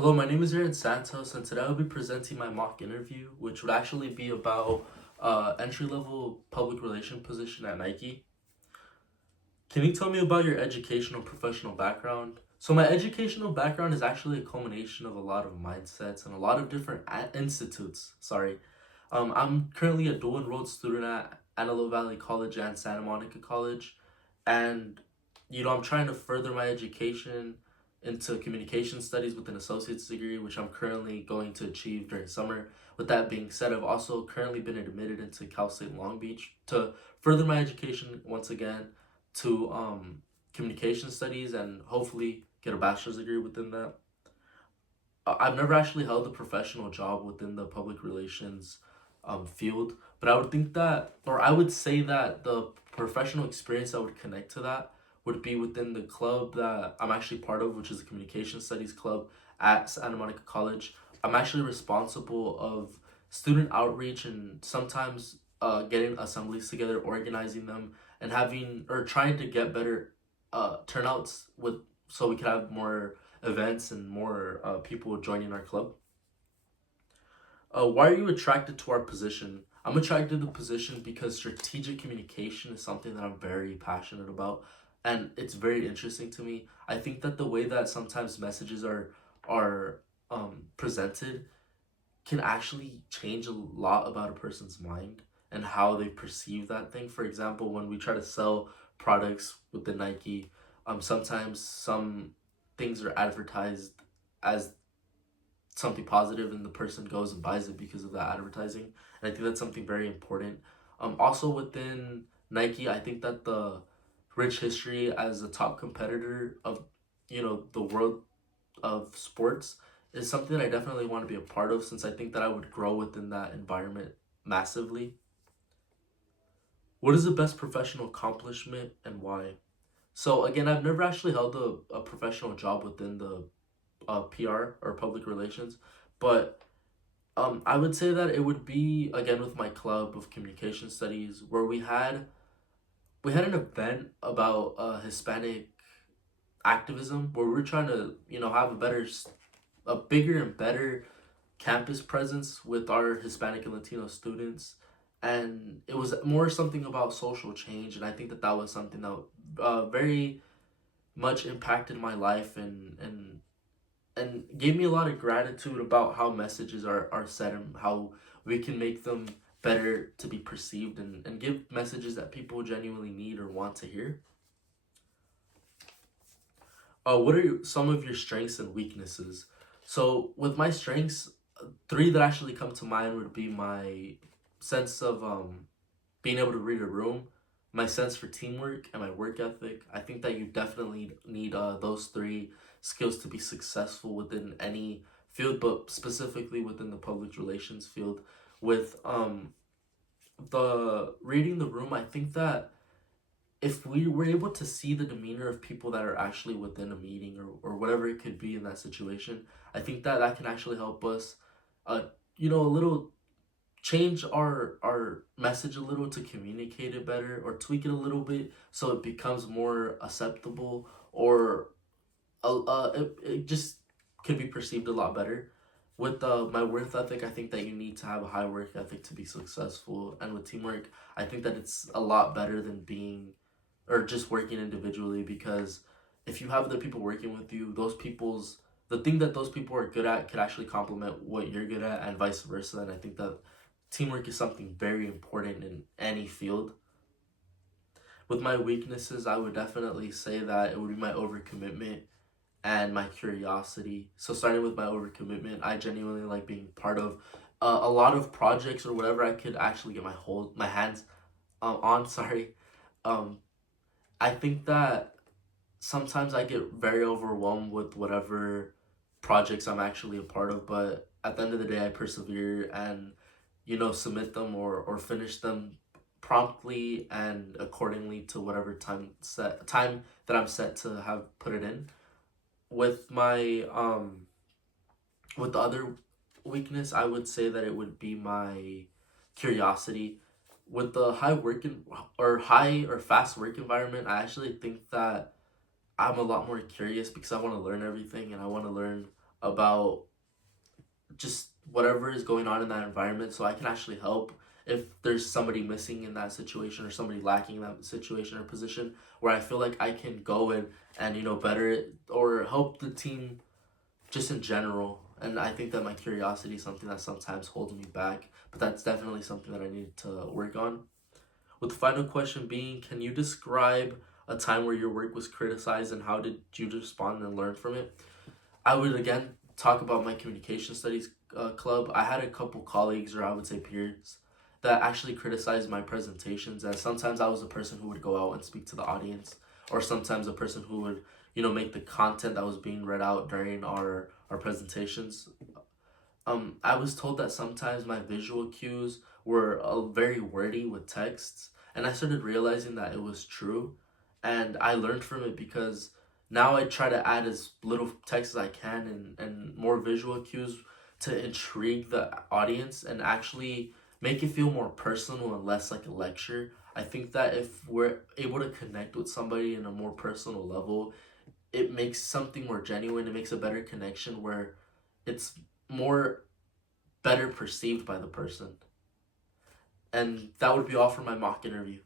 Hello, my name is Aaron Santos, and today I'll be presenting my mock interview, which would actually be about entry-level public relation position at Nike. Can you tell me about your educational professional background? So my educational background is actually a culmination of a lot of mindsets and a lot of different institutes. Sorry. I'm currently a dual enrolled student at Antelope Valley College and Santa Monica College, and I'm trying to further my education into communication studies with an associate's degree, which I'm currently going to achieve during summer. With that being said, I've also currently been admitted into Cal State Long Beach to further my education once again to communication studies and hopefully get a bachelor's degree within that. I've never actually held a professional job within the public relations field, but I would think that, or I would say that the professional experience that would connect to that would be within the club that I'm actually part of, which is the Communication Studies Club at Santa Monica College. I'm actually responsible of student outreach and sometimes getting assemblies together, organizing them, and having or trying to get better turnouts with so we could have more events and more people joining our club. Why are you attracted to our position? I'm attracted to the position because strategic communication is something that I'm very passionate about, and it's very interesting to me. I think that the way that sometimes messages are presented can actually change a lot about a person's mind and how they perceive that thing. For example, when we try to sell products with the Nike, sometimes some things are advertised as something positive and the person goes and buys it because of that advertising. And I think that's something very important. Also within Nike, I think that the rich history as a top competitor of, the world of sports is something that I definitely want to be a part of since I think that I would grow within that environment massively. What is the best professional accomplishment and why? So again, I've never actually held a professional job within the PR or public relations, but I would say that it would be again with my club of communication studies where we had an event about Hispanic activism where we were trying to have a bigger and better campus presence with our Hispanic and Latino students, and it was more something about social change, and I think that that was something that very much impacted my life and gave me a lot of gratitude about how messages are said and how we can make them better to be perceived and give messages that people genuinely need or want to hear. What are some of your strengths and weaknesses? So with my strengths, three that actually come to mind would be my sense of being able to read a room, my sense for teamwork, and my work ethic. I think that you definitely need those three skills to be successful within any field, but specifically within the public relations field. With the reading the room, I think that if we were able to see the demeanor of people that are actually within a meeting or whatever it could be in that situation, I think that that can actually help us, uh, a little change our message a little to communicate it better or tweak it a little bit so it becomes more acceptable or it just could be perceived a lot better. With my work ethic, I think that you need to have a high work ethic to be successful, and with teamwork, I think that it's a lot better than being or just working individually because if you have other people working with you, the thing that those people are good at could actually complement what you're good at and vice versa. And I think that teamwork is something very important in any field. With my weaknesses, I would definitely say that it would be my overcommitment and my curiosity. So starting with my overcommitment, I genuinely like being part of a lot of projects or whatever I could actually get my hands on. Sorry, um, I think that sometimes I get very overwhelmed with whatever projects I'm actually a part of, but at the end of the day, I persevere and submit them or finish them promptly and accordingly to whatever time that I'm set to have put it in. With my with the other weakness, I would say that it would be my curiosity. With the high or fast work environment, I actually think that I'm a lot more curious because I want to learn everything and I want to learn about just whatever is going on in that environment, so I can actually help if there's somebody missing in that situation or somebody lacking in that situation or position, where I feel like I can go in and better it or help the team just in general. And I think that my curiosity is something that sometimes holds me back, but that's definitely something that I need to work on. With the final question being, can you describe a time where your work was criticized and how did you respond and learn from it? I would again talk about my communication studies club. I had a couple colleagues, or I would say peers, that actually criticized my presentations. And sometimes I was the person who would go out and speak to the audience, or sometimes a person who would, make the content that was being read out during our presentations. I was told that sometimes my visual cues were very wordy with texts, and I started realizing that it was true, and I learned from it because now I try to add as little text as I can and more visual cues to intrigue the audience and actually make it feel more personal and less like a lecture. I think that if we're able to connect with somebody in a more personal level, it makes something more genuine. It makes a better connection where it's more better perceived by the person. And that would be all for my mock interview.